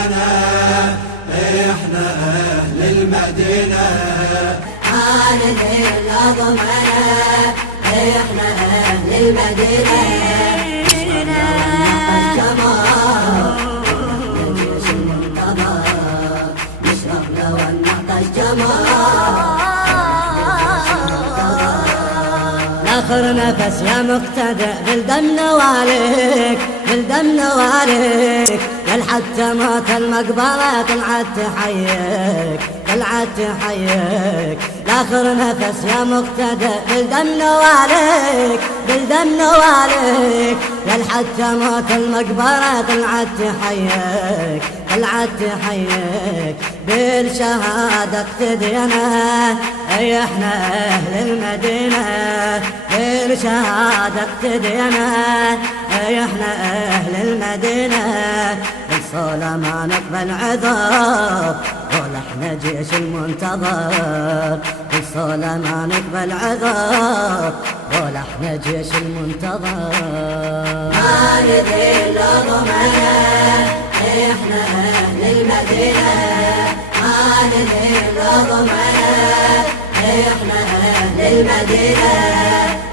ضمنا احنا اهل المدينة. عالدين ضمنا احنا اهل المدينة. آخر نفس يا مقتدى بالدم نواليك بالدم نواليك، قال حتى موت المقبرة طلعت تحييك طلعت تحييك. آخر نفس يا مقتدى بالدم نواليك بالدم نواليك، قال حتى موت المقبرة طلعت تحييك طلعت تحييك. بالشهادة اقتدينا اي احنا اهل المدينة، بالشهادة اقتدينا اي احنا اهل المدينة. بالصولة ما نقبل عذاب قول احنا جيش المنتظر، بالصولة ما نقبل عذاب قول احنا جيش المنتظر. ما نذل ضمنا احنا اهل المدينة، ما نذل ضمنا احنا اهل المدينة.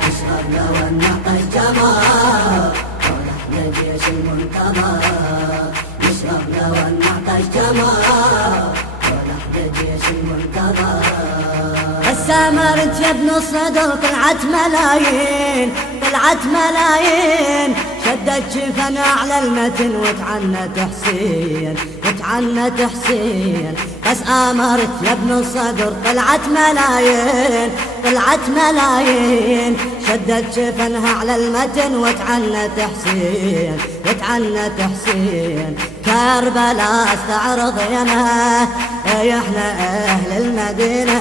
نشرب لو ونعطش جمار قول احنا جيش المنتظر، نشرب لو ونعطش جمار قول احنا جيش المنتظر. السامرت يا ابن الصدر طلعت ملايين طلعت ملايين، شدت جفن على المتن وتعنت حسين وتعنت حسين. بس آمرت يا ابن الصدر طلعت ملايين طلعت ملايين، شدت جفنها على المتن وتعنت حسين وتعنت حسين. كربلاء استعرضينا يا احنا اهل المدينة،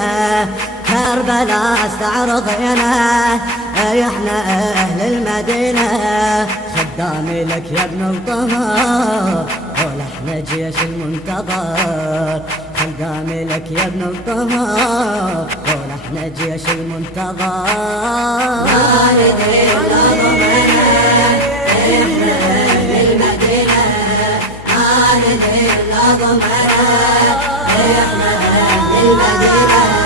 كربلاء استعرضينا يا احنا اهل المدينة. خدامي لك يا ابن الطهر قول احنا جيش المنتظر، خدامي لك يا ابن الطهر قول احنا جيش المنتظر. ما نذل ضمنا احنا اهل المدينة، ما نذل ضمنا احنا اهل المدينة.